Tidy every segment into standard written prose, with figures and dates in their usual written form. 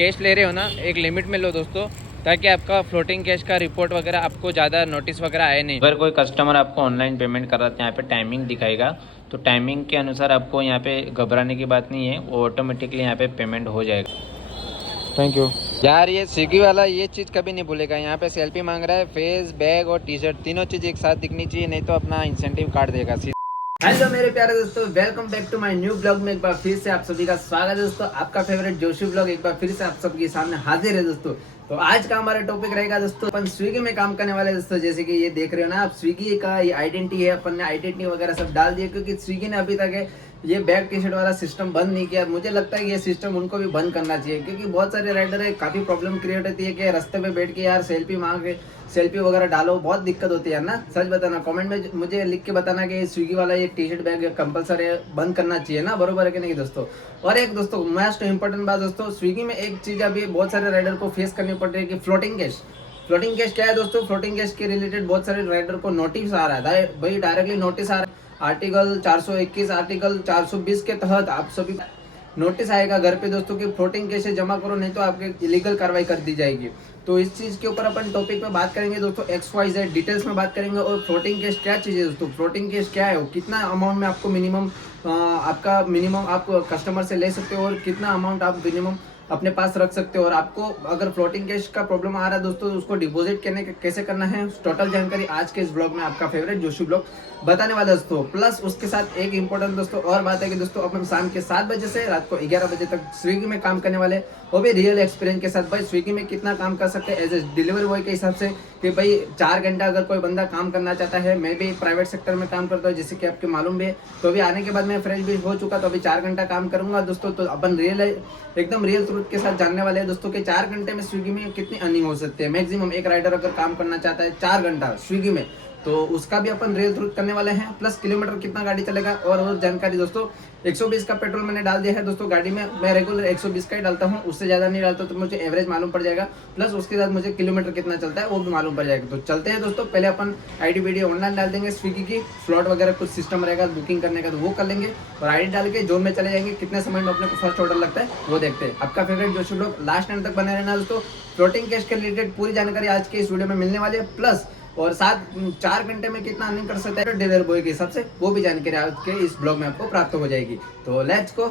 Cash ले रहे हो ना, एक लिमिट में लो दोस्तों, ताकि आपका फ्लोटिंग कैश का रिपोर्ट वगैरह आपको ज़्यादा नोटिस वगैरह आए नहीं। अगर कोई कस्टमर आपको ऑनलाइन पेमेंट कर रहा है, यहाँ पे टाइमिंग दिखाएगा, तो टाइमिंग के अनुसार आपको यहाँ पे घबराने की बात नहीं है, वो ऑटोमेटिकली यहाँ पे पेमेंट हो जाएगा। थैंक यू यार। ये स्विगी वाला ये चीज़ कभी नहीं भूलेगा, यहाँ पे सेल्फी मांग रहा है, फेस, बैग और टी शर्ट तीनों चीज़ एक साथ दिखनी चाहिए, नहीं तो अपना इंसेंटिव काट देगा। हेलो मेरे प्यारे दोस्तों, welcome back to my new blog में एक बार फिर से आप सभी का स्वागत है दोस्तों। आपका फेवरेट जोशी ब्लॉग एक बार फिर से आप सबके सामने हाजिर है दोस्तों। तो आज का हमारा टॉपिक रहेगा दोस्तों, अपन स्विगी में काम करने वाले दोस्तों। जैसे कि ये देख रहे हो ना आप, स्विगी का ये आइडेंटिटी है, अपन ने आइडेंटिटी वगैरह सब डाल दिया, क्योंकि स्विगी ने अभी तक ये बैग टी शर्ट वाला सिस्टम बंद नहीं किया। मुझे लगता है कि ये सिस्टम उनको भी बंद करना चाहिए, क्योंकि बहुत सारे राइडर है, काफी प्रॉब्लम क्रिएट होती है कि रास्ते पे बैठ के यार सेल्फी मांग के सेल्फी वगैरह डालो, बहुत दिक्कत होती है ना। सच बताना, कमेंट में मुझे लिख के बताना कि स्विगी वाला ये टी शर्ट बैग कंपलसरी बंद करना चाहिए ना, बरोबर है कि नहीं दोस्तों। और एक दोस्तों मोस्ट इंपॉर्टेंट बात दोस्तों, स्विगी में एक चीज अभी बहुत सारे राइडर को फेस करनी पड़ रही है कि फ्लोटिंग कैश। फ्लोटिंग कैश क्या है दोस्तों? फ्लोटिंग कैश के रिलेटेड बहुत सारे राइडर को नोटिस आ रहा है भाई, डायरेक्टली नोटिस आ रहा है। आर्टिकल 421 आर्टिकल 420 के तहत आप सभी नोटिस आएगा घर पे दोस्तों कि फ्लोटिंग कैसे जमा करो, नहीं तो आपके इलीगल कार्रवाई कर दी जाएगी। तो इस चीज के ऊपर अपन टॉपिक पे बात करेंगे दोस्तों, XYZ डिटेल्स में बात करेंगे। और फ्लोटिंग कैश क्या चीज है दोस्तों, फ्लोटिंग कैश क्या है, वो कितना अमाउंट में आपको मिनिमम आपका मिनिमम आप कस्टमर से ले सकते हो, और कितना अमाउंट आप मिनिमम अपने पास रख सकते हो। और आपको अगर फ्लोटिंग कैश का प्रॉब्लम आ रहा है दोस्तों, उसको डिपॉजिट कैसे करना है, टोटल जानकारी आज के इस ब्लॉग में आपका फेवरेट जोशी ब्लॉग बताने वाला दोस्तों। प्लस उसके साथ एक इंपॉर्टेंट दोस्तों और बात है कि दोस्तों अपन शाम के 7 बजे से रात को 11 बजे तक स्विगी में काम करने वाले, वो भी रियल एक्सपीरियंस के साथ। भाई स्विगी में कितना काम कर सकते हैं एज ए डिलीवरी बॉय के हिसाब से, कि भाई 4 घंटा अगर कोई बंदा काम करना चाहता है, मैं भी प्राइवेट सेक्टर में काम करता हूँ जैसे कि आपके मालूम भी है। तो अभी आने के बाद मैं फ्रेश भी हो चुका, तो अभी 4 घंटा काम करूंगा दोस्तों। तो अपन एकदम रियल ट्रूथ के साथ जानने वाले हैं दोस्तों कि 4 घंटे में स्विगी में कितनी अर्निंग हो सकती है। मैक्सिमम एक राइडर अगर काम करना चाहता है 4 घंटा स्विगी में, तो उसका भी अपन रियल ट्रूथ करने वाले हैं। प्लस किलोमीटर कितना गाड़ी चलेगा और जानकारी दोस्तों। 120 का पेट्रोल मैंने डाल दिया है दोस्तों गाड़ी में, मैं रेगुलर 120 का ही डालता हूँ, उससे ज्यादा नहीं डालता, तो मुझे एवरेज मालूम पड़ जाएगा। प्लस उसके साथ मुझे किलोमीटर कितना चलता है वो भी मालूम पड़ जाएगा। तो चलते हैं दोस्तों, पहले अपन आईडी वीडियो ऑनलाइन डाल देंगे स्विगी की, स्लॉट वगैरह कुछ सिस्टम रहेगा बुकिंग करने का, तो वो कर लेंगे। और आईडी डाल के जोन में चले जाएंगे, कितने समय में अपने को फर्स्ट ऑर्डर लगता है वो देखते हैं। आपका फेवरेट जोशी लोग लास्ट एंड तक बने रहना दोस्तों। फ्लोटिंग कैश के रिलेटेड पूरी जानकारी आज के इस वीडियो में मिलने वाली है। प्लस और 4 घंटे में कितना अर्निंग कर सकता है डिलीवरी बॉय के हिसाब से, वो भी जानकारी आज के इस ब्लॉग में आपको प्राप्त हो जाएगी। तो लेट्स गो।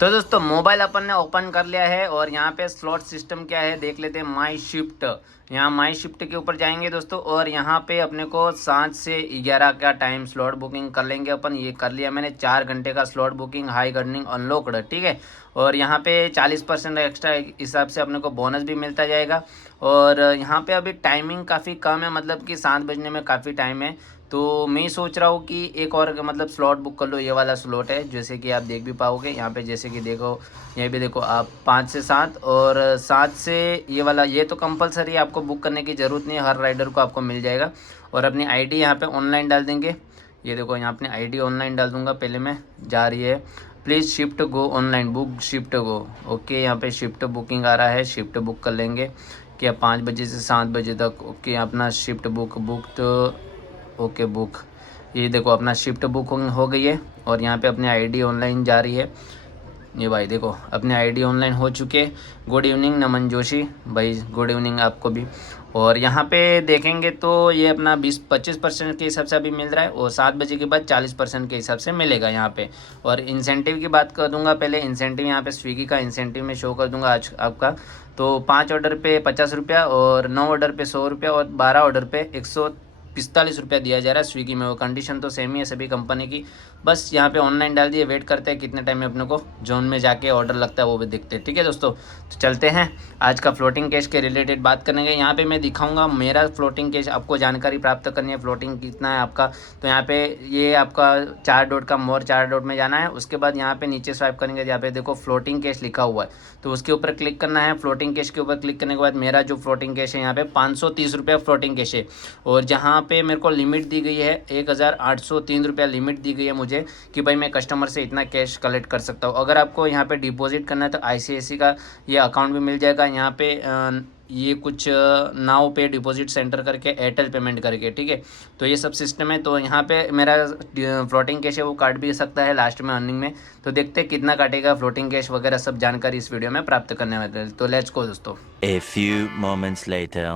तो दोस्तों मोबाइल अपन ने ओपन कर लिया है, और यहाँ पे स्लॉट सिस्टम क्या है देख लेते हैं। माई शिफ्ट, यहाँ माई शिफ्ट के ऊपर जाएंगे दोस्तों, और यहाँ पे अपने को 7 से 11 का टाइम स्लॉट बुकिंग कर लेंगे अपन। ये कर लिया मैंने, 4 घंटे का slot booking, high earning unlocked, ठीक है। और यहाँ पे 40% एक्स्ट्रा हिसाब से अपने को बोनस भी मिलता जाएगा। और यहाँ पे अभी टाइमिंग काफ़ी कम है, मतलब कि 7 बजने में काफ़ी टाइम है। तो मैं सोच रहा हूँ कि एक और मतलब स्लॉट बुक कर लो। ये वाला स्लॉट है, जैसे कि आप देख भी पाओगे यहाँ पे, जैसे कि देखो ये भी देखो आप 5 से 7 और 7 से ये वाला, ये तो कंपलसरी आपको बुक करने की ज़रूरत नहीं है, हर राइडर को आपको मिल जाएगा। और अपनी आईडी यहाँ पे ऑनलाइन डाल देंगे। ये देखो यहाँ अपनी आईडी ऑनलाइन डाल दूँगा, पहले मैं जा रही है please shift go online book shift go. Okay, यहाँ पे शिफ्ट बुकिंग आ रहा है, शिफ्ट बुक कर लेंगे क्या 5 बजे से 7 बजे तक। ओके, अपना शिफ्ट बुक तो ओके बुक, ये देखो अपना शिफ्ट बुक हो गई है। और यहाँ पे अपनी आईडी ऑनलाइन जा रही है। ये भाई देखो अपनी आईडी ऑनलाइन हो चुके। गुड इवनिंग नमन जोशी भाई, गुड इवनिंग आपको भी। और यहाँ पे देखेंगे तो ये अपना 20-25% के हिसाब से अभी मिल रहा है, और 7 बजे के बाद 40% के हिसाब से मिलेगा यहाँ पे। और इंसेंटिव की बात कर दूंगा पहले। इंसेंटिव यहाँ पे स्विगी का इंसेंटिव में शो कर दूंगा आज आपका। तो 5 ऑर्डर पे 50 रुपया, और 9 ऑर्डर पे 100 रुपया, और 12 ऑर्डर पे 145 रुपया दिया जा रहा है स्विगी में। वो कंडीशन तो सेम ही है सभी कंपनी की। बस यहाँ पे ऑनलाइन डाल दिए, वेट करते हैं कितने टाइम में अपने को जोन में जाके ऑर्डर लगता है वो भी देखते हैं, ठीक है दोस्तों। तो चलते हैं आज का फ्लोटिंग कैश के रिलेटेड बात करेंगे। यहाँ पे मैं दिखाऊंगा मेरा फ्लोटिंग कैश, आपको जानकारी प्राप्त करनी है फ्लोटिंग कितना है आपका। तो यहाँ पे ये आपका 4 डॉट का मोर 4 डॉट में जाना है। उसके बाद यहाँ पे नीचे स्वाइप करेंगे, यहाँ पे देखो फ्लोटिंग कैश लिखा हुआ है, तो उसके ऊपर क्लिक करना है। फ्लोटिंग कैश के ऊपर क्लिक करने के बाद मेरा जो फ्लोटिंग कैश है यहाँ पे 530 रुपया फ्लोटिंग कैश है। और जहाँ पे मेरे को लिमिट दी गई है 1803 रुपया लिमिट दी गई है मुझे, कि भाई मैं कस्टमर से इतना कैश कलेक्ट कर सकता हूँ। अगर आपको यहाँ पे डिपॉजिट करना है तो ICICI का ये अकाउंट भी मिल जाएगा। यहाँ पे ये कुछ नाउ पे डिपॉजिट सेंटर करके, एयरटेल पेमेंट करके, ठीक है। तो ये सब सिस्टम है। तो यहाँ पे मेरा फ्लोटिंग कैश है वो काट भी सकता है लास्ट में अर्निंग में। तो देखते हैं कितना काटेगा फ्लोटिंग कैश वगैरह सब जानकारी इस वीडियो में प्राप्त करने वाले हैं। तो लेट्स गो दोस्तों। A few moments later.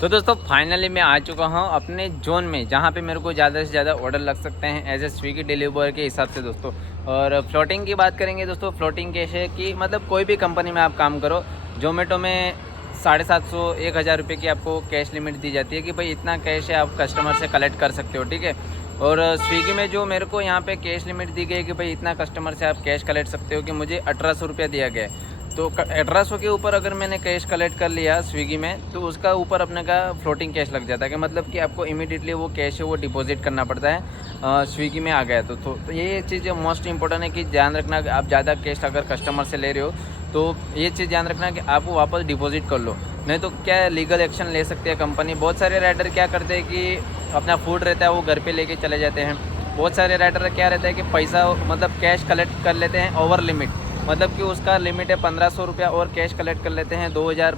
तो दोस्तों फाइनली मैं आ चुका हूँ अपने जोन में, जहाँ पे मेरे को ज़्यादा से ज़्यादा ऑर्डर लग सकते हैं एज ए स्विगी डिलीवर के हिसाब से दोस्तों। और फ्लोटिंग की बात करेंगे दोस्तों, फ्लोटिंग कैश है कि मतलब कोई भी कंपनी में आप काम करो, जोमेटो में 750 1000 रुपये की आपको कैश लिमिट दी जाती है कि भाई इतना कैश है आप कस्टमर से कलेक्ट कर सकते हो, ठीक है। और स्विगी में जो मेरे को यहाँ पे कैश लिमिट दी गई कि भाई इतना कस्टमर से आप कैश कलेक्ट सकते हो, कि मुझे 1800 रुपया दिया गया है। तो 1800 के ऊपर अगर मैंने कैश कलेक्ट कर लिया स्विगी में, तो उसका ऊपर अपने का फ्लोटिंग कैश लग जाता है, कि मतलब कि आपको इमीडिएटली वो कैश है वो डिपॉजिट करना पड़ता है स्विगी में आ गया। तो ये चीज़ मोस्ट इंपॉर्टेंट है कि ध्यान रखना कि आप ज़्यादा कैश अगर कस्टमर से ले रहे हो तो ये चीज़ ध्यान रखना कि आप वो वापस डिपॉजिट कर लो, नहीं तो क्या लीगल एक्शन ले सकती है कंपनी। बहुत सारे राइडर क्या करते हैं कि अपना फूड रहता है वो घर पे लेके चले जाते हैं। बहुत सारे राइडर क्या रहता है कि पैसा मतलब कैश कलेक्ट कर लेते हैं ओवर लिमिट, मतलब कि उसका लिमिट है 1500 रुपया और कैश कलेक्ट कर लेते हैं 2000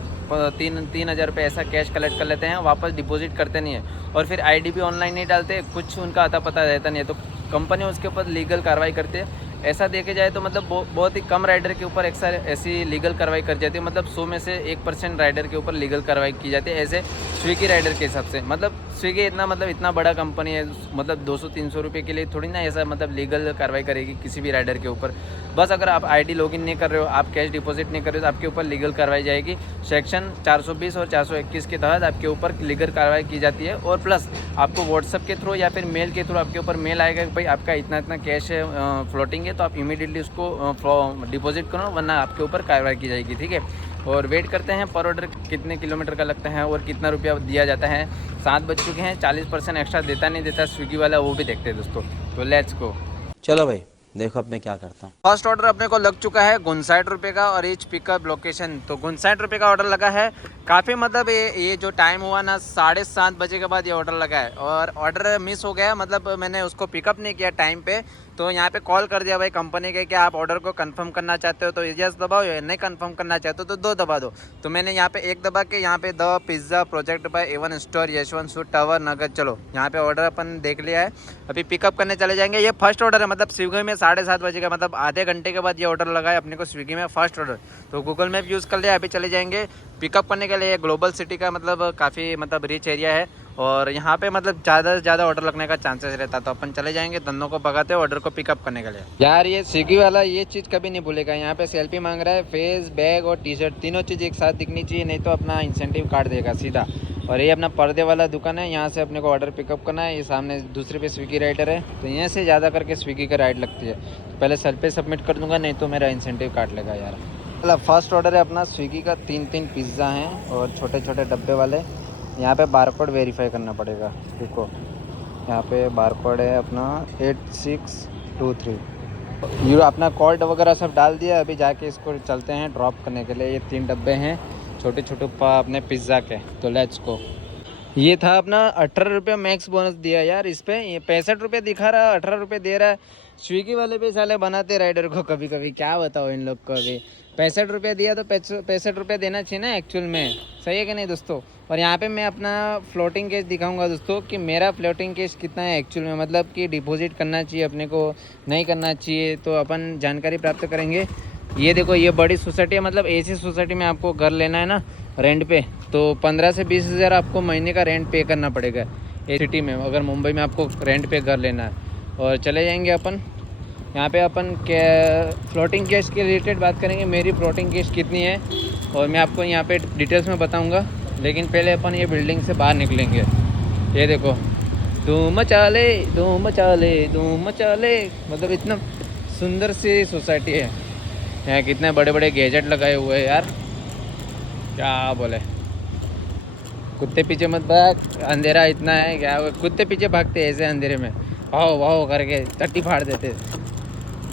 3000 रुपये ऐसा कैश कलेक्ट कर लेते हैं, वापस डिपॉजिट करते नहीं है। और फिर आईडी भी ऑनलाइन नहीं डालते, कुछ उनका अता पता रहता नहीं है, तो कंपनी उसके ऊपर लीगल कार्रवाई करती है। ऐसा देखे जाए तो मतलब बहुत ही कम राइडर के ऊपर ऐसी लीगल कार्रवाई कर जाती है, मतलब 100 में से 1% राइडर के ऊपर लीगल कार्रवाई की जाती है ऐसे स्विगी राइडर के हिसाब से। मतलब स्विगी इतना बड़ा कंपनी है, मतलब 200-300 रुपये के लिए थोड़ी ना ऐसा मतलब लीगल कार्रवाई करेगी किसी भी राइडर के ऊपर। बस अगर आप आईडी लॉगिन नहीं कर रहे हो, आप कैश डिपॉजिट नहीं कर रहे हो, तो आपके ऊपर लीगल कार्रवाई जाएगी। सेक्शन 420 और 421 के तहत आपके ऊपर लीगल कार्रवाई की जाती है। और प्लस आपको व्हाट्सअप के थ्रू या फिर मेल के थ्रू आपके ऊपर मेल आएगा कि भाई आपका इतना कैश है फ्लोटिंग है, तो आप इमीडिएटली उसको डिपॉजिट करो, वरना आपके ऊपर कार्रवाई की जाएगी, ठीक है। और वेट करते हैं पर ऑर्डर कितने किलोमीटर का लगता है और कितना रुपया दिया जाता है। 7 बज चुके हैं, 40% एक्स्ट्रा देता नहीं देता स्विगी वाला वो भी देखते हैं दोस्तों। तो लेट्स गो। चलो भाई देखो अब मैं क्या करता हूँ। फर्स्ट ऑर्डर अपने को लग चुका है 59 रुपये का और रीच पिकअप लोकेशन। तो 59 रुपये का ऑर्डर लगा है। काफ़ी मतलब ये जो टाइम हुआ ना 7:30 बजे के बाद ये ऑर्डर लगा है और ऑर्डर मिस हो गया, मतलब मैंने उसको पिकअप नहीं किया टाइम पे। तो यहाँ पे कॉल कर दिया भाई कंपनी के कि आप ऑर्डर को कंफर्म करना चाहते हो तो यस दबाओ, या नहीं कंफर्म करना चाहते हो तो 2 दबा दो। तो मैंने यहाँ पे 1 दबा के यहाँ पे the pizza project by A1 store Yashwant suite tower Nagar. चलो यहाँ पे ऑर्डर अपन देख लिया है, अभी पिकअप करने चले जाएंगे। ये फर्स्ट ऑर्डर है, मतलब स्विगी में 7:30 बजे का, मतलब आधे घंटे के बाद ये ऑर्डर लगा है अपने को स्विगी में फर्स्ट ऑर्डर। तो गूगल मैप यूज़ कर लिया, अभी चले जाएंगे पिकअप करने के लिए। ग्लोबल सिटी का मतलब काफ़ी मतलब रिच एरिया है और यहाँ पे मतलब ज़्यादा से ज़्यादा ऑर्डर लगने का चांसेस रहता, तो अपन चले जाएंगे धंधों को भगाते ऑर्डर को पिकअप करने के लिए। यार ये स्विगी वाला ये चीज़ कभी नहीं भूलेगा, यहाँ पे सेल्फी मांग रहा है, फेस बैग और टी-शर्ट तीनों चीज़ एक साथ दिखनी चाहिए, नहीं तो अपना इंसेंटिव काट देगा सीधा। और ये अपना पर्दे वाला दुकान है, यहाँ से अपने को ऑर्डर पिकअप करना है। ये सामने दूसरे पे स्विगी राइडर है, तो यहाँ से ज़्यादा करके स्विगी का राइड लगती है। तो पहले सेल पे सबमिट कर दूँगा, नहीं तो मेरा इंसेंटिव काट लेगा यार। मतलब फर्स्ट ऑर्डर है अपना स्विगी का, 3 पिज़्ज़ा हैं और छोटे छोटे डब्बे वाले। यहाँ पे बारकोड वेरीफाई करना पड़ेगा, देखो यहाँ पे बारकोड है अपना 8623। ये अपना कोड वगैरह सब डाल दिया, अभी जाके इसको चलते हैं ड्रॉप करने के लिए। ये 3 डब्बे हैं छोटे छोटे अपने पिज़्ज़ा के। तो लेट्स गो। ये था अपना 18 रुपये मैक्स बोनस दिया यार इस पर। ये 65 रुपये दिखा रहा है, 18 रुपये दे रहा है। स्विगी वाले भी साले बनाते राइडर को कभी कभी, क्या बताओ इन लोग को। अभी 65 रुपये दिया तो 65 रुपये देना चाहिए ना एक्चुअल में, सही है कि नहीं दोस्तों। और यहाँ पे मैं अपना फ्लोटिंग कैश दिखाऊंगा दोस्तों कि मेरा फ्लोटिंग कैश कितना है एक्चुअल में, मतलब कि डिपॉजिट करना चाहिए अपने को नहीं करना चाहिए, तो अपन जानकारी प्राप्त करेंगे। ये देखो ये बड़ी सोसाइटी है, मतलब ऐसी सोसाइटी में आपको घर लेना है ना रेंट पे, तो 15 से 20 हज़ार आपको महीने का रेंट पे करना पड़ेगा ए सिटी में, अगर मुंबई में आपको रेंट पे घर लेना है। और चले जाएंगे अपन यहाँ पे, अपन फ्लोटिंग कैश के रिलेटेड बात करेंगे, मेरी फ्लोटिंग कैश कितनी है और मैं आपको यहाँ पे डिटेल्स में बताऊँगा। लेकिन पहले अपन ये बिल्डिंग से बाहर निकलेंगे। ये देखो धूम मचा ले धूम मचा ले धूम मचा ले, मतलब इतना सुंदर सी सोसाइटी है। यहाँ कितने बड़े बड़े गैजेट लगाए हुए हैं यार, क्या बोले। कुत्ते पीछे मत भाग, अंधेरा इतना है क्या, कुत्ते पीछे भागते ऐसे अंधेरे में, वाह वाह करके टट्टी फाड़ देते।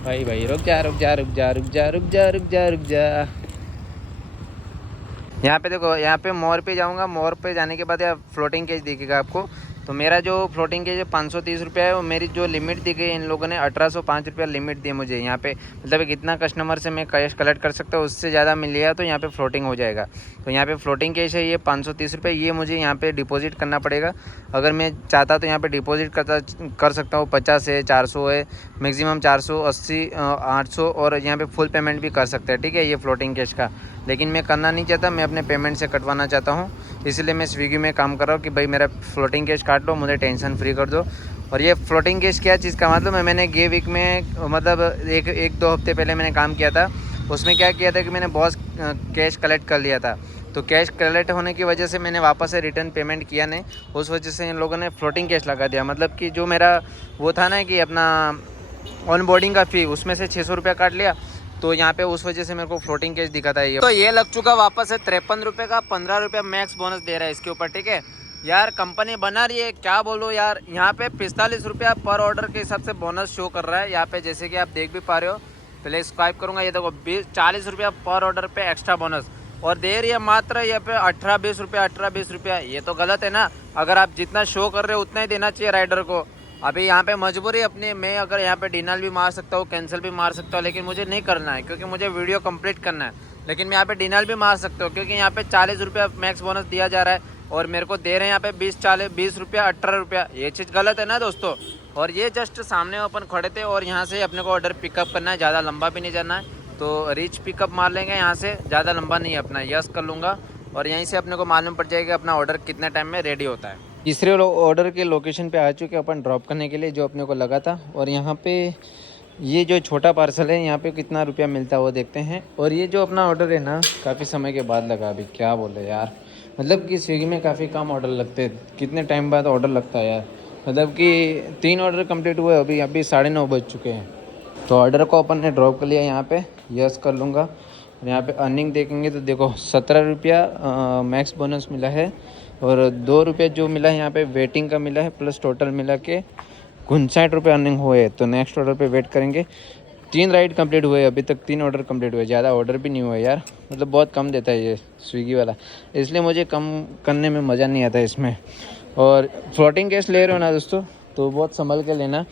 भाई रुक जा रुक जा रुक जा रुक जा रुक जा रुक जा रुक जा। यहाँ पे देखो, यहाँ पे मोर पे जाऊँगा, मोर पे जाने के बाद यार फ्लोटिंग कैश दिखेगा आपको। तो मेरा जो फ्लोटिंग के जो 530 रुपया है वो मेरी जो लिमिट दी गई इन लोगों ने 1805 रुपया लिमिट दी मुझे यहाँ पे, मतलब कितना कस्टमर से मैं कैश कलेक्ट कर सकता हूँ, उससे ज़्यादा मिल लिया तो यहाँ पे फ्लोटिंग हो जाएगा। तो यहाँ पे फ्लोटिंग कैश है ये 530 रुपये, ये मुझे यहाँ पे डिपॉजिट करना पड़ेगा। अगर मैं चाहता तो यहाँ पे डिपॉजिट कर सकता हूँ, 50 है, 400 है, मैक्सिमम 480, 800 और यहाँ पे फुल पेमेंट भी कर सकते हैं, ठीक है, ये फ्लोटिंग कैश का। लेकिन मैं करना नहीं चाहता, मैं अपने पेमेंट से कटवाना चाहता हूँ, इसलिए मैं स्विगी में काम कर रहा हूँ कि भाई मेरा फ्लोटिंग कैश काट लो, मुझे टेंशन फ्री कर दो। और ये फ्लोटिंग कैश क्या चीज़ का मतलब है, मैंने गे वीक में मतलब एक दो हफ्ते पहले मैंने काम किया था, उसमें क्या किया था कि मैंने बहुत कैश कलेक्ट कर लिया था। तो कैश कलेक्ट होने की वजह से मैंने वापस से रिटर्न पेमेंट किया नहीं, उस वजह से इन लोगों ने फ्लोटिंग कैश लगा दिया। मतलब कि जो मेरा वो था ना कि अपना ऑन बोर्डिंग का फ़ी, उसमें से 600 रुपया काट लिया, तो यहाँ पे उस वजह से मेरे को फ्लोटिंग कैश दिखा था ये। तो ये लग चुका वापस है 53 रुपये का, 15 रुपया मैक्स बोनस दे रहा है इसके ऊपर, ठीक है यार। कंपनी बना रही है, क्या बोलो यार। यहाँ पे 45 रुपया पर ऑर्डर के हिसाब से बोनस शो कर रहा है यहाँ पे, जैसे कि आप देख भी पा रहे हो। पहले स्वाइप करूँगा, ये देखो 40 रुपया पर ऑर्डर पे एक्स्ट्रा बोनस, और दे रही है मात्र यहाँ पे 18-20 रुपया, 18-20 रुपया। ये तो गलत है ना, अगर आप जितना शो कर रहे हो उतना ही देना चाहिए राइडर को। अभी यहाँ पे मजबूरी अपनी, मैं अगर यहाँ पे डिनल भी मार सकता हूँ, कैंसिल भी मार सकता हूँ, लेकिन मुझे नहीं करना है क्योंकि मुझे वीडियो कंप्लीट करना है। लेकिन मैं यहाँ पे डिनल भी मार सकता हूँ क्योंकि यहाँ पे 40 रुपया मैक्स बोनस दिया जा रहा है और मेरे को दे रहे हैं यहाँ पे 20 रुपया, 18 रुपया। ये चीज़ गलत है ना दोस्तों। और ये जस्ट सामने अपन खड़े थे और यहाँ से अपने को ऑर्डर पिकअप करना है, ज़्यादा लंबा भी नहीं जाना है, तो रीच पिकअप मार लेंगे यहाँ से, ज़्यादा लंबा नहीं है अपना, यस कर लूँगा और यहीं से अपने को मालूम पड़ जाएगा अपना ऑर्डर कितने टाइम में रेडी होता है। तीसरे ऑर्डर के लोकेशन पे आ चुके अपन ड्रॉप करने के लिए, जो अपने को लगा था। और यहाँ पे ये जो छोटा पार्सल है यहाँ पे कितना रुपया मिलता है वो देखते हैं। और ये जो अपना ऑर्डर है ना, काफ़ी समय के बाद लगा, अभी क्या बोले यार, मतलब कि स्विगी में काफ़ी कम ऑर्डर लगते हैं, कितने टाइम बाद ऑर्डर लगता है यार। मतलब कि 3 ऑर्डर कंप्लीट हुए, अभी 9:30 बज चुके हैं। तो ऑर्डर को अपन ने ड्रॉप कर लिया यहाँ पे, यस कर लूँगा। और यहाँ पे अर्निंग देखेंगे तो देखो 17 रुपया मैक्स बोनस मिला है और 2 रुपये जो मिला है यहाँ पे वेटिंग का मिला है, प्लस टोटल मिला के 59 रुपये अर्निंग हुए। तो नेक्स्ट ऑर्डर पे वेट करेंगे। 3 राइड कंप्लीट हुए अभी तक, 3 ऑर्डर कंप्लीट हुए, ज़्यादा ऑर्डर भी नहीं हुए यार, मतलब बहुत कम देता है ये स्विगी वाला, इसलिए मुझे कम करने में मज़ा नहीं आता इसमें। और फ्लोटिंग कैश ले रहे हो ना दोस्तों, तो बहुत संभल के लेना,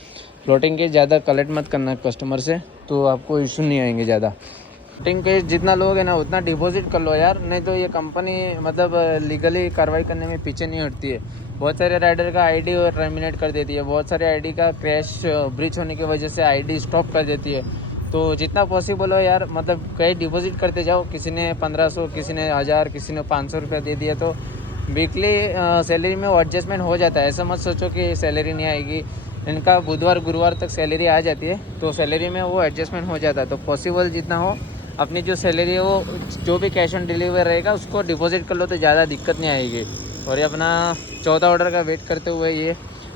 फ्लोटिंग कैश ज़्यादा कलेक्ट मत करना कस्टमर से, तो आपको इशू नहीं आएंगे ज़्यादा। फ्लोटिंग कैश जितना लोगे ना उतना डिपॉजिट कर लो यार, नहीं तो ये कंपनी मतलब लीगली कार्रवाई करने में पीछे नहीं हटती है। बहुत सारे राइडर का आईडी टर्मिनेट कर देती है, बहुत सारे आईडी का क्रैश ब्रीच होने की वजह से आईडी स्टॉप कर देती है। तो जितना पॉसिबल हो यार, मतलब कहीं डिपॉजिट करते जाओ। किसी ने 1500, किसी ने 1000, किसी ने 500 रुपया दे दिया, तो वीकली सैलरी में वो एडजस्टमेंट हो जाता है। ऐसा मत सोचो कि सैलरी नहीं आएगी, इनका बुधवार गुरुवार तक सैलरी आ जाती है, तो सैलरी में वो एडजस्टमेंट हो जाता है। तो पॉसिबल जितना हो अपनी जो सैलरी है वो जो भी कैश ऑन डिलीवर रहेगा उसको डिपॉजिट कर लो, तो ज़्यादा दिक्कत नहीं आएगी। और ये अपना चौथा ऑर्डर का वेट करते हुए ये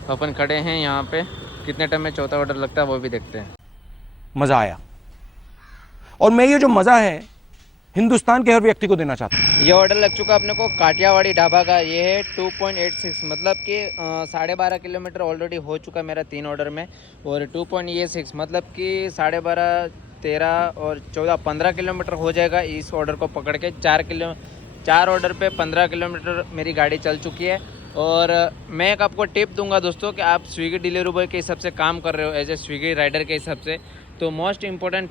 अपन खड़े हैं यहाँ पे, कितने टाइम में चौथा ऑर्डर लगता है वो भी देखते हैं। मज़ा आया और मैं ये जो मज़ा है हिंदुस्तान के हर व्यक्ति को देना चाहता हूँ। ये ऑर्डर लग चुका अपने को काठियावाड़ी ढाबा का, ये है 2.86, मतलब कि 12.5 किलोमीटर ऑलरेडी हो चुका मेरा 3 ऑर्डर में। और 2.86 मतलब कि 12.5, 13 और 14, 15 किलोमीटर हो जाएगा इस ऑर्डर को पकड़ के। 4 ऑर्डर पे 15 किलोमीटर मेरी गाड़ी चल चुकी है। और मैं एक आपको टिप दूंगा दोस्तों कि आप स्विगी डिलीवरी बॉय के हिसाब से काम कर रहे हो, एज ए स्विगी राइडर के हिसाब से, तो मोस्ट इम्पोर्टेंट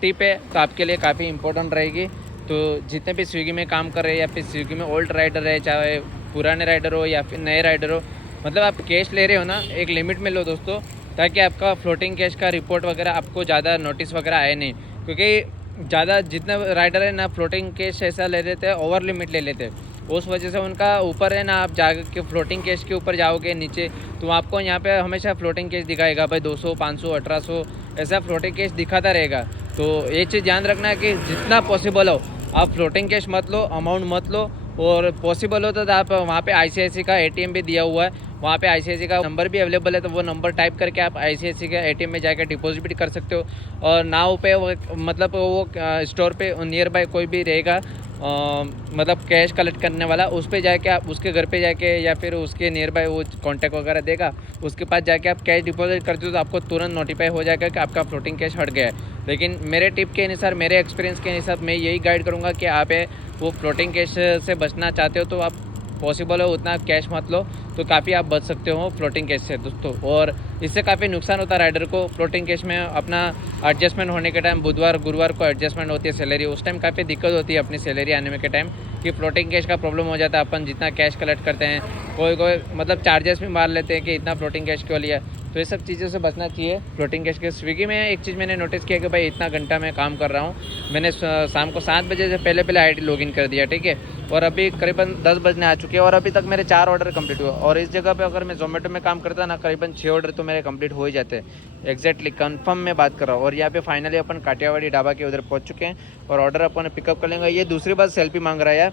टिप है, तो आपके लिए काफ़ी इंपॉर्टेंट रहेगी। तो जितने भी स्विगी में काम कर रहे हैं या फिर स्विगी में ओल्ड राइडर है, चाहे पुराने राइडर हो या फिर नए राइडर हो, मतलब आप कैश ले रहे हो ना, एक लिमिट में लो दोस्तों, ताकि आपका फ्लोटिंग कैश का रिपोर्ट वगैरह आपको ज़्यादा नोटिस वगैरह आए नहीं। क्योंकि ज़्यादा जितना राइडर है ना फ्लोटिंग कैश ऐसा ले लेते हैं, ओवर लिमिट ले लेते हैं, उस वजह से उनका ऊपर है ना, आप जाके फ्लोटिंग कैश के ऊपर जाओगे नीचे, तो आपको यहाँ पे हमेशा फ्लोटिंग कैश दिखाएगा भाई 200, 500, 1800 ऐसा फ्लोटिंग कैश दिखाता रहेगा। तो ये चीज़ ध्यान रखना है कि जितना पॉसिबल हो आप फ्लोटिंग कैश मत लो, अमाउंट मत लो। और पॉसिबल हो तो आप वहाँ पे ICICI का ATM भी दिया हुआ है, वहाँ पे ICICI का नंबर भी अवेलेबल है, तो वो नंबर टाइप करके आप ICICI के ATM में जाकर डिपॉजिट भी कर सकते हो। और नाव पे मतलब वो स्टोर पे नियर बाय कोई भी रहेगा मतलब कैश कलेक्ट करने वाला, उस पे जाके आप उसके घर पे जाके या फिर उसके नियर बाय वो कॉन्टैक्ट वगैरह देगा, उसके पास जाके आप कैश डिपॉजिट करते हो तो आपको तुरंत नोटिफाई हो जाएगा कि आपका फ्लोटिंग कैश हट गया है। लेकिन मेरे टिप के अनुसार, मेरे एक्सपीरियंस के अनुसार मैं यही गाइड करूँगा कि आप वो फ्लोटिंग कैश से बचना चाहते हो तो आप पॉसिबल हो उतना कैश मत लो, तो काफ़ी आप बच सकते हो फ्लोटिंग कैश से दोस्तों। और इससे काफ़ी नुकसान होता है राइडर को। फ्लोटिंग कैश में अपना एडजस्टमेंट होने के टाइम बुधवार गुरुवार को एडजस्टमेंट होती है सैलरी, उस टाइम काफ़ी दिक्कत होती है अपनी सैलरी आने में के टाइम कि फ्लोटिंग कैश का प्रॉब्लम हो जाता है। अपन जितना कैश कलेक्ट करते हैं कोई मतलब चार्जेस भी मार लेते हैं कि इतना फ्लोटिंग कैश क्यों लिया। तो ये सब चीज़ों से बचना चाहिए फ्लोटिंग कैश के। स्विगी में एक चीज़ मैंने नोटिस किया कि भाई इतना घंटा मैं काम कर रहा हूँ, मैंने शाम को 7 बजे से पहले आईडी लॉगिन कर दिया, ठीक है, और अभी करीबन 10 बजने आ चुके हैं और अभी तक मेरे 4 ऑर्डर कंप्लीट हुए। और इस जगह पे अगर मैं जोमेटो में काम करता ना करीबन 6 ऑर्डर तो मेरे कंप्लीट हो ही जाते हैं। एग्जैक्टली कंफर्म में बात कर रहा हूँ। और यहाँ पे फाइनली अपन काठियावाड़ी ढाबा के उधर पहुँच चुके हैं और ऑर्डर अपन पिकअप कर लेंगे। ये दूसरी बार सेल्फी मांग रहा है यार,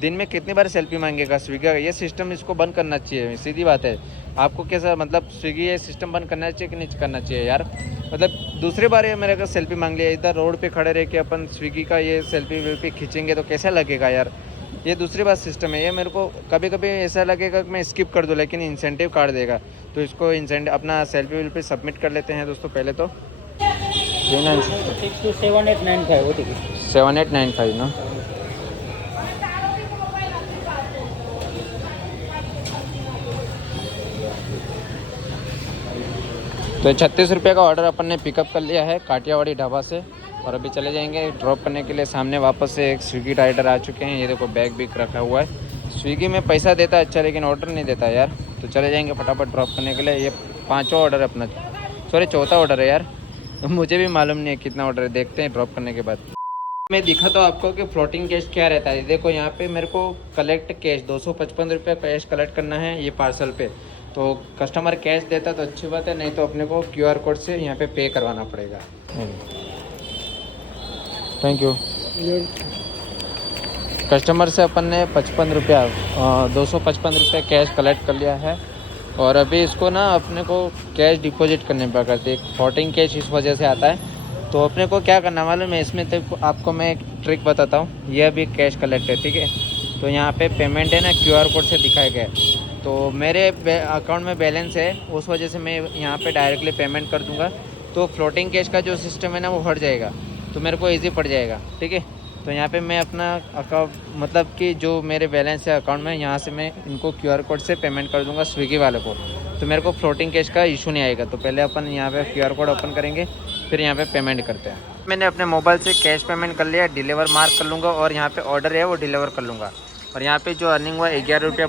दिन में कितनी बार सेल्फी मांगेगा स्विगी का। ये सिस्टम इसको बंद करना चाहिए, सीधी बात है। आपको कैसा मतलब स्विगी ये सिस्टम बंद करना चाहिए कि नहीं करना चाहिए यार। मतलब दूसरी बार ये मेरे को सेल्फी मांग लिया, इधर रोड पे खड़े रह के अपन स्विगी का ये सेल्फी वेल्फी खींचेंगे तो कैसा लगेगा यार। ये दूसरी बार सिस्टम है। ये मेरे को कभी कभी ऐसा लगेगा कि मैं स्किप कर दूँ लेकिन इंसेंटिव काट देगा। तो इसको इंसेंटिव अपना सेल्फी वेल्फी सबमिट कर लेते हैं दोस्तों पहले तो। 7895 ना। तो 36 रुपये का ऑर्डर अपन ने पिकअप कर लिया है काठियावाड़ी ढाबा से और अभी चले जाएंगे ड्रॉप करने के लिए। सामने वापस से एक स्विगी राइडर आ चुके हैं। ये देखो बैग भी रखा हुआ है। स्विगी में पैसा देता है अच्छा लेकिन ऑर्डर नहीं देता यार। तो चले जाएंगे फटाफट ड्रॉप करने के लिए। ये 5वां ऑर्डर है अपना, सॉरी 4था ऑर्डर है यार। मुझे भी मालूम नहीं है कितना ऑर्डर है, देखते हैं ड्रॉप करने के बाद। मैं दिखा तो आपको कि फ्लोटिंग कैश क्या रहता है। देखो यहाँ पे मेरे को कलेक्ट कैश 255 रुपये कैश कलेक्ट करना है ये पार्सल पे। तो कस्टमर कैश देता तो अच्छी बात है, नहीं तो अपने को QR कोड से यहाँ पे करवाना पड़ेगा। Thank you. कस्टमर से अपन ने 55 रुपया 255 रुपये कैश कलेक्ट कर लिया है और अभी इसको ना अपने को कैश डिपॉजिट करने पर करते। फ्लोटिंग कैश इस वजह से आता है। तो अपने को क्या करना मालूम है इसमें, तो आपको मैं एक ट्रिक बताता हूँ। ये अभी कैश कलेक्ट है, ठीक है, तो यहाँ पे पेमेंट है ना QR कोड से दिखाया गया है। तो मेरे अकाउंट में बैलेंस है, उस वजह से मैं यहाँ पे डायरेक्टली पेमेंट कर दूँगा। तो फ्लोटिंग कैश का जो सिस्टम है ना वो हट जाएगा, तो मेरे को ईजी पड़ जाएगा, ठीक है। तो यहाँ पे मैं अपना अकाउंट मतलब कि जो मेरे बैलेंस है अकाउंट में, यहाँ से मैं इनको QR कोड से पेमेंट कर दूँगा स्विगी वाले को। तो मेरे को फ्लोटिंग कैश का इशू नहीं आएगा। तो पहले अपन यहाँ पे QR कोड ओपन करेंगे फिर यहाँ पे पेमेंट करते हैं। मैंने अपने मोबाइल से कैश पेमेंट कर लिया, डिलीवर मार्क कर लूँगा और यहाँ पे ऑर्डर है वो डिलीवर कर लूँगा। और यहाँ पे जो अर्निंग हुआ 11 रुपया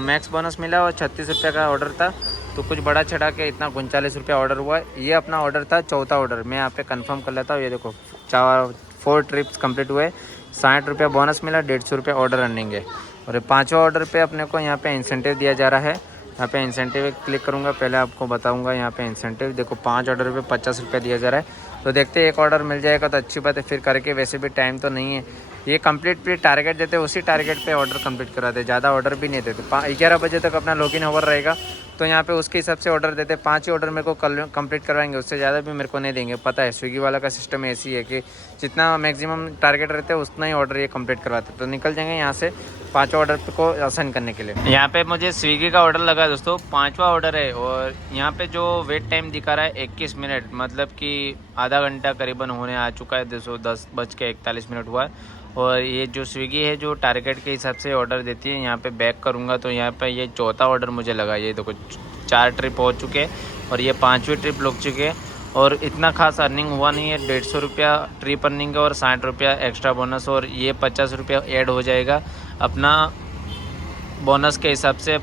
मैक्स बोनस मिला और 36 रुपये का ऑर्डर था। तो कुछ बड़ा चढ़ा के इतना 39 रुपया ऑर्डर हुआ। ये अपना ऑर्डर था 4था ऑर्डर। मैं यहाँ पे कंफर्म कर लेता हूँ। ये देखो 4 ट्रिप्स कंप्लीट हुए, 60 रुपया बोनस मिला, 150 रुपया ऑर्डर अर्निंग है। और 5वां ऑर्डर पे अपने को यहाँ पे इंसेंटिव दिया जा रहा है। यहाँ पे इंसेंटिव क्लिक करूँगा, पहले आपको बताऊँगा। यहाँ पे इंसेंटिव देखो 5 ऑर्डर पे 50 रुपया दिया जा रहा है। तो देखते हैं एक ऑर्डर मिल जाएगा तो अच्छी बात है, फिर करके। वैसे भी टाइम तो नहीं है, ये कंप्लीट पे टारगेट देते, उसी टारगेट पे ऑर्डर कंप्लीट कराते, ज़्यादा ऑर्डर भी नहीं देते। 11 बजे तक अपना लॉगिन ओवर रहेगा तो यहाँ पे उसके हिसाब से ऑर्डर देते। 5 ही ऑर्डर मेरे को कल कंप्लीट करवाएंगे, उससे ज़्यादा भी मेरे को नहीं देंगे। पता है स्विगी वाला का सिस्टम ऐसी है कि जितना मैक्सिमम टारगेट रहते हैं उतना ही ऑर्डर ये कंप्लीट करवाते। तो निकल जाएंगे यहाँ से 5वां ऑर्डर को आसान करने के लिए। यहाँ पे मुझे स्विगी का ऑर्डर लगा दोस्तों, 5वां ऑर्डर है। और यहाँ पे जो वेट टाइम दिखा रहा है 21 मिनट, मतलब कि आधा घंटा करीबन होने आ चुका है। 10:41 हुआ है। और ये जो स्विगी है जो टारगेट के हिसाब से ऑर्डर देती है। यहाँ पे बैक करूँगा तो यहाँ पे ये 4था ऑर्डर मुझे लगा। ये देखो 4 ट्रिप हो चुके और ये 5वीं ट्रिप लग चुके हैं। और इतना खास अर्निंग हुआ नहीं है। 150 रुपया ट्रिप अर्निंग है और 60 रुपया एक्स्ट्रा बोनस, और ये 50 रुपया ऐड हो जाएगा अपना बोनस के हिसाब से,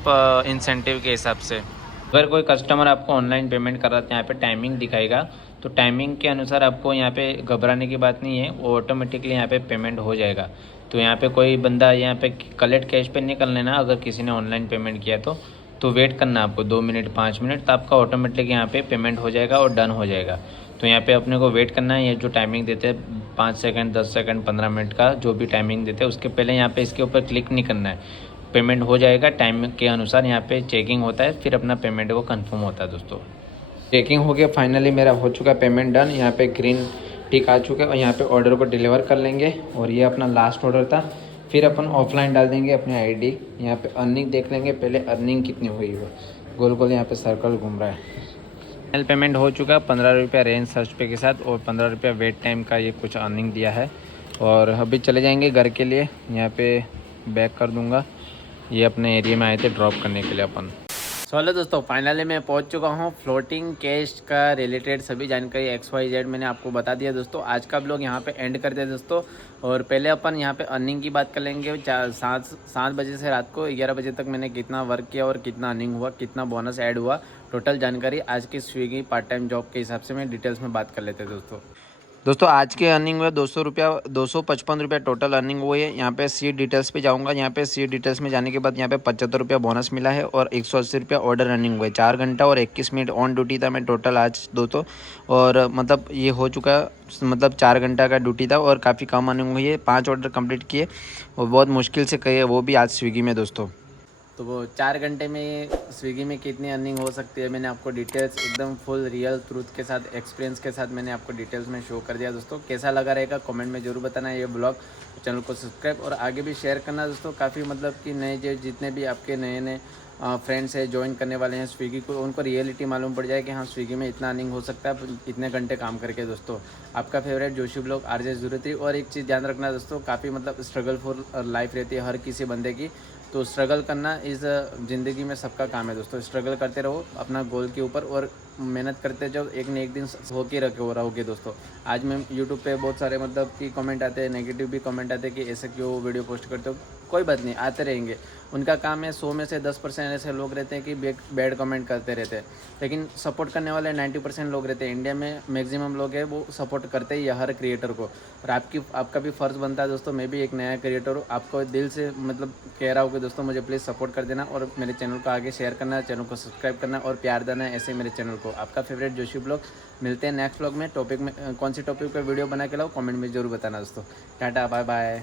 इंसेंटिव के हिसाब से। अगर कोई कस्टमर आपको ऑनलाइन पेमेंट कर रहा है तो यहाँ पे टाइमिंग दिखाएगा। तो टाइमिंग के अनुसार आपको यहाँ पे घबराने की बात नहीं है, वो ऑटोमेटिकली यहाँ पे पेमेंट हो जाएगा। तो यहाँ पे कोई बंदा यहाँ पे कलेक्ट कैश पे नहीं कर लेना। अगर किसी ने ऑनलाइन पेमेंट किया तो वेट करना आपको 2 मिनट 5 मिनट, तो आपका ऑटोमेटिक यहाँ पे पेमेंट हो जाएगा और डन हो जाएगा। तो यहाँ पे अपने को वेट करना है। ये जो टाइमिंग देते हैं 5 सेकंड 10 सेकंड 15 मिनट का जो भी टाइमिंग देते हैं उसके पहले यहाँ पे इसके ऊपर क्लिक नहीं करना है। पेमेंट हो जाएगा टाइम के अनुसार। यहाँ पे चेकिंग होता है, फिर अपना पेमेंट को कंफर्म होता है दोस्तों। चेकिंग हो गया, फाइनली मेरा हो चुका पेमेंट डन। यहाँ पे ग्रीन टिक आ चुका है और यहाँ पे ऑर्डर को डिलीवर कर लेंगे। और ये अपना लास्ट ऑर्डर था। फिर अपन ऑफलाइन डाल देंगे अपनी आईडी। यहाँ पे अर्निंग देख लेंगे पहले, अर्निंग कितनी हुई है। गोल गोल यहाँ पे सर्कल घूम रहा है। फाइनल पेमेंट हो चुका है 15 रुपया रेंज सर्च पे के साथ और 15 रुपया वेट टाइम का ये कुछ अर्निंग दिया है। और अभी चले जाएंगे घर के लिए। यहाँ पे बैक कर दूँगा ये अपने एरिया में आए थे ड्रॉप करने के लिए अपन। चलो दोस्तों फाइनली मैं पहुंच चुका हूं। फ्लोटिंग कैश का रिलेटेड सभी जानकारी XYZ मैंने आपको बता दिया दोस्तों। आज का ब्लॉग यहां पे एंड करते हैं दोस्तों। और पहले अपन यहां पे अर्निंग की बात कर लेंगे। 7 बजे से रात को 11 बजे तक मैंने कितना वर्क किया और कितना अर्निंग हुआ, कितना बोनस ऐड हुआ, टोटल जानकारी आज की स्विगी पार्ट टाइम जॉब के हिसाब से मैं डिटेल्स में बात कर लेते हैं दोस्तों आज की अर्निंग हुआ 255 रुपया टोटल अर्निंग हुई है। यहाँ पे सीट डिटेल्स पे जाऊँगा। यहाँ पे सीट डिटेल्स में जाने के बाद यहाँ पे 75 रुपया बोनस मिला है और 180 रुपया ऑर्डर रनिंग हुए। 4 घंटा और 21 मिनट ऑन ड्यूटी था मैं टोटल आज दोस्तों। और मतलब ये हो चुका, मतलब 4 घंटा का ड्यूटी था और काफ़ी कम अर्निंग हुई है। 5 ऑर्डर कंप्लीट किए और बहुत मुश्किल से किए, वो भी आज स्विगी में दोस्तों। तो वो 4 घंटे में स्विगी में कितनी अर्निंग हो सकती है मैंने आपको डिटेल्स एकदम फुल रियल ट्रूथ के साथ, एक्सपीरियंस के साथ मैंने आपको डिटेल्स में शो कर दिया दोस्तों। कैसा लगा रहेगा कमेंट में ज़रूर बताना ये ब्लॉग। चैनल को सब्सक्राइब और आगे भी शेयर करना दोस्तों। काफ़ी मतलब कि नए जो जितने भी आपके नए फ्रेंड्स है ज्वाइन करने वाले हैं स्विगी को, उनको रियलिटी मालूम पड़ जाए कि हाँ स्विगी में इतना अर्निंग हो सकता है इतने घंटे काम करके दोस्तों। आपका फेवरेट जोशी ब्लॉग RJ ज़रूरत। और एक चीज़ ध्यान रखना दोस्तों, काफ़ी मतलब स्ट्रगल फॉर लाइफ रहती है हर किसी बंदे की। तो स्ट्रगल करना इस ज़िंदगी में सबका काम है दोस्तों। स्ट्रगल करते रहो अपना गोल के ऊपर और मेहनत करते जाओ, एक न एक दिन हो के रहोगे दोस्तों। आज मैं यूट्यूब पे बहुत सारे मतलब कि कमेंट आते हैं, नेगेटिव भी कमेंट आते हैं कि ऐसे क्यों वीडियो पोस्ट करते हो। कोई बात नहीं, आते रहेंगे। उनका काम है। 100 में से 10% ऐसे लोग रहते हैं कि बैड कमेंट करते रहते हैं, लेकिन सपोर्ट करने वाले 90% लोग रहते हैं। इंडिया में मैक्सिमम लोग हैं वो सपोर्ट करते ही हर क्रिएटर को। और आपका भी फ़र्ज़ बनता है दोस्तों। मैं भी एक नया क्रिएटर हूँ, आपको दिल से मतलब कह रहा हूँ कि दोस्तों मुझे प्लीज़ सपोर्ट कर देना और मेरे चैनल को आगे शेयर करना, चैनल को सब्सक्राइब करना और प्यार देना ऐसे मेरे चैनल को। आपका फेवरेट जोशी ब्लॉग। मिलते हैं नेक्स्ट ब्लॉग में। टॉपिक में कौन सी टॉपिक पर वीडियो बना के लाओ कमेंट में ज़रूर बताना दोस्तों। Tata bye bye.